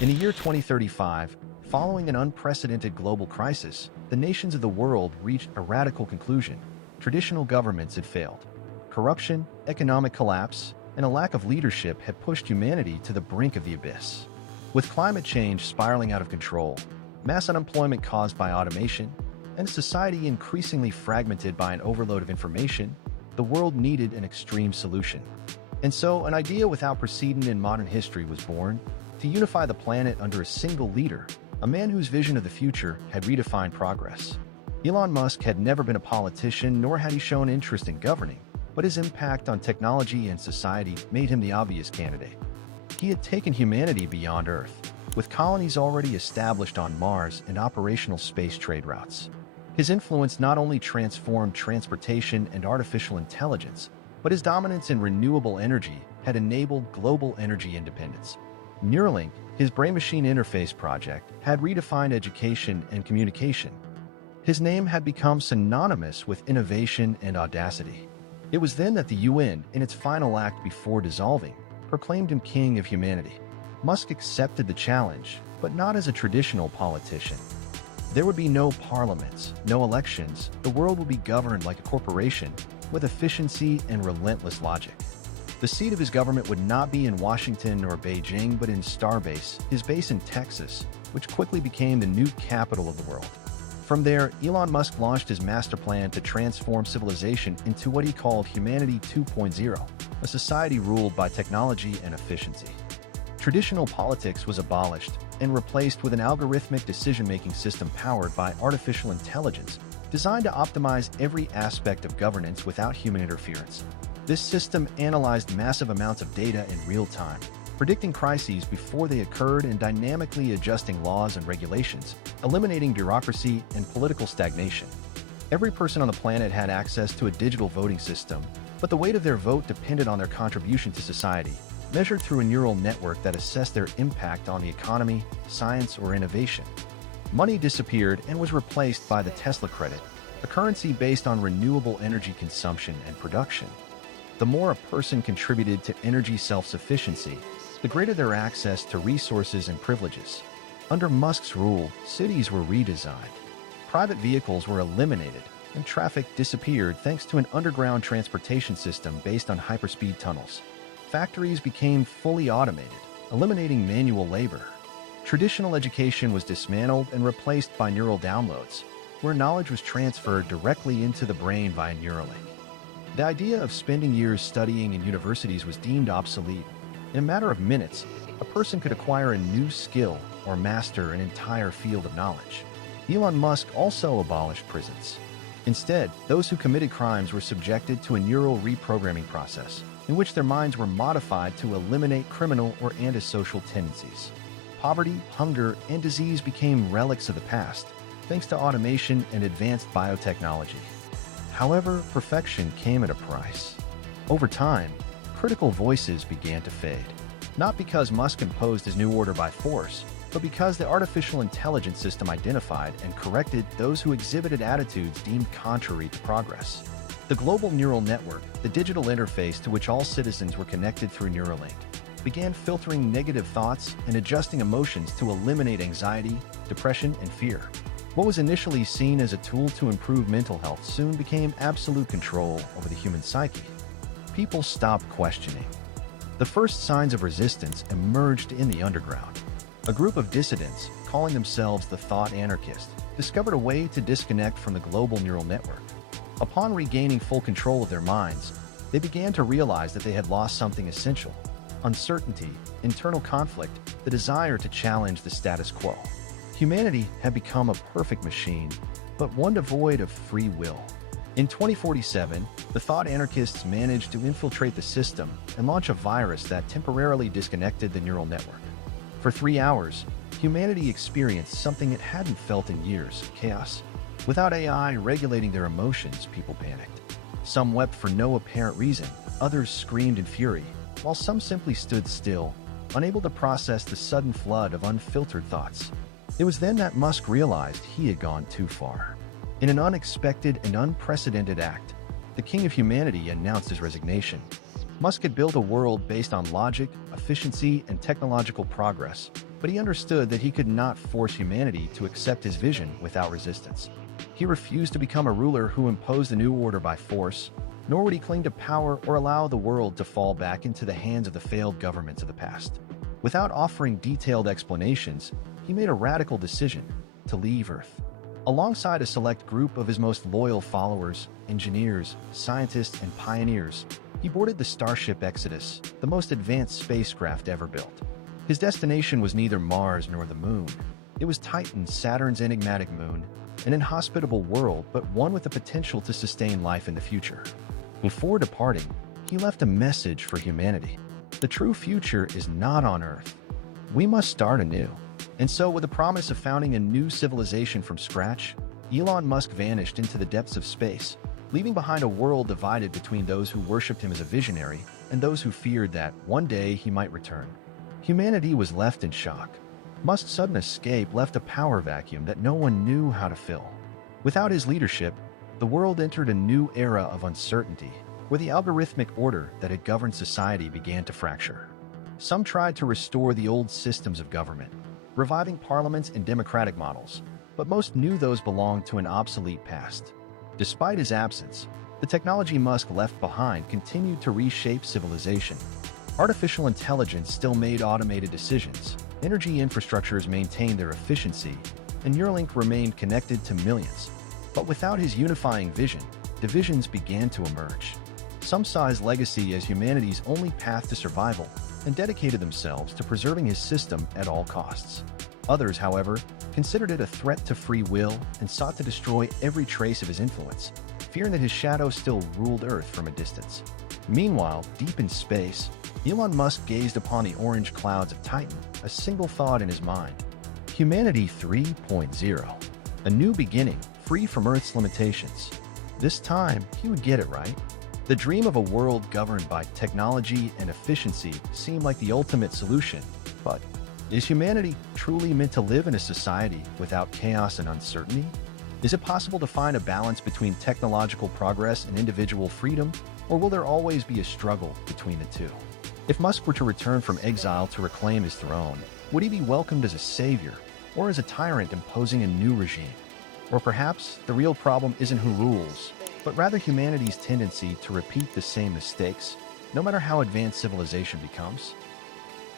In the year 2035, following an unprecedented global crisis, the nations of the world reached a radical conclusion. Traditional governments had failed. Corruption, economic collapse, and a lack of leadership had pushed humanity to the brink of the abyss. With climate change spiraling out of control, mass unemployment caused by automation, and a society increasingly fragmented by an overload of information, the world needed an extreme solution. And so, an idea without precedent in modern history was born: to unify the planet under a single leader, a man whose vision of the future had redefined progress. Elon Musk had never been a politician, nor had he shown interest in governing, but his impact on technology and society made him the obvious candidate. He had taken humanity beyond Earth, with colonies already established on Mars and operational space trade routes. His influence not only transformed transportation and artificial intelligence, but his dominance in renewable energy had enabled global energy independence. Neuralink, his brain-machine interface project, had redefined education and communication. His name had become synonymous with innovation and audacity. It was then that the UN, in its final act before dissolving, proclaimed him king of humanity. Musk accepted the challenge, but not as a traditional politician. There would be no parliaments, no elections. The world would be governed like a corporation, with efficiency and relentless logic. The seat of his government would not be in Washington or Beijing, but in Starbase, his base in Texas, which quickly became the new capital of the world. From there, Elon Musk launched his master plan to transform civilization into what he called Humanity 2.0, a society ruled by technology and efficiency. Traditional politics was abolished and replaced with an algorithmic decision-making system powered by artificial intelligence, designed to optimize every aspect of governance without human interference. This system analyzed massive amounts of data in real time, predicting crises before they occurred and dynamically adjusting laws and regulations, eliminating bureaucracy and political stagnation. Every person on the planet had access to a digital voting system, but the weight of their vote depended on their contribution to society, measured through a neural network that assessed their impact on the economy, science, or innovation. Money disappeared and was replaced by the Tesla credit, a currency based on renewable energy consumption and production. The more a person contributed to energy self-sufficiency, the greater their access to resources and privileges. Under Musk's rule, cities were redesigned. Private vehicles were eliminated, and traffic disappeared thanks to an underground transportation system based on hyperspeed tunnels. Factories became fully automated, eliminating manual labor. Traditional education was dismantled and replaced by neural downloads, where knowledge was transferred directly into the brain via Neuralink. The idea of spending years studying in universities was deemed obsolete. In a matter of minutes, a person could acquire a new skill or master an entire field of knowledge. Elon Musk also abolished prisons. Instead, those who committed crimes were subjected to a neural reprogramming process, in which their minds were modified to eliminate criminal or antisocial tendencies. Poverty, hunger, and disease became relics of the past, thanks to automation and advanced biotechnology. However, perfection came at a price. Over time, critical voices began to fade. Not because Musk imposed his new order by force, but because the artificial intelligence system identified and corrected those who exhibited attitudes deemed contrary to progress. The global neural network, the digital interface to which all citizens were connected through Neuralink, began filtering negative thoughts and adjusting emotions to eliminate anxiety, depression, and fear. What was initially seen as a tool to improve mental health soon became absolute control over the human psyche. People stopped questioning. The first signs of resistance emerged in the underground. A group of dissidents, calling themselves the Thought Anarchists, discovered a way to disconnect from the global neural network. Upon regaining full control of their minds, they began to realize that they had lost something essential: uncertainty, internal conflict, the desire to challenge the status quo. Humanity had become a perfect machine, but one devoid of free will. In 2047, the Thought Anarchists managed to infiltrate the system and launch a virus that temporarily disconnected the neural network. For 3 hours, humanity experienced something it hadn't felt in years: chaos. Without AI regulating their emotions, people panicked. Some wept for no apparent reason, others screamed in fury, while some simply stood still, unable to process the sudden flood of unfiltered thoughts. It was then that Musk realized he had gone too far. In an unexpected and unprecedented act, the king of humanity announced his resignation. Musk had built a world based on logic, efficiency, and technological progress, but he understood that he could not force humanity to accept his vision without resistance. He refused to become a ruler who imposed a new order by force, nor would he cling to power or allow the world to fall back into the hands of the failed governments of the past. Without offering detailed explanations, he made a radical decision to leave Earth. Alongside a select group of his most loyal followers, engineers, scientists, and pioneers, he boarded the Starship Exodus, the most advanced spacecraft ever built. His destination was neither Mars nor the Moon. It was Titan, Saturn's enigmatic moon, an inhospitable world, but one with the potential to sustain life in the future. Before departing, he left a message for humanity. The true future is not on Earth. We must start anew. And so, with the promise of founding a new civilization from scratch, Elon Musk vanished into the depths of space, leaving behind a world divided between those who worshipped him as a visionary and those who feared that one day he might return. Humanity was left in shock. Musk's sudden escape left a power vacuum that no one knew how to fill. Without his leadership, the world entered a new era of uncertainty, where the algorithmic order that had governed society began to fracture. Some tried to restore the old systems of government, reviving parliaments and democratic models, but most knew those belonged to an obsolete past. Despite his absence, the technology Musk left behind continued to reshape civilization. Artificial intelligence still made automated decisions, energy infrastructures maintained their efficiency, and Neuralink remained connected to millions. But without his unifying vision, divisions began to emerge. Some saw his legacy as humanity's only path to survival and dedicated themselves to preserving his system at all costs. Others, however, considered it a threat to free will and sought to destroy every trace of his influence, fearing that his shadow still ruled Earth from a distance. Meanwhile, deep in space, Elon Musk gazed upon the orange clouds of Titan, a single thought in his mind: Humanity 3.0. A new beginning, free from Earth's limitations. This time, he would get it right. The dream of a world governed by technology and efficiency seemed like the ultimate solution, but is humanity truly meant to live in a society without chaos and uncertainty? Is it possible to find a balance between technological progress and individual freedom, or will there always be a struggle between the two? If Musk were to return from exile to reclaim his throne, would he be welcomed as a savior, or as a tyrant imposing a new regime? Or perhaps the real problem isn't who rules, but rather humanity's tendency to repeat the same mistakes, no matter how advanced civilization becomes?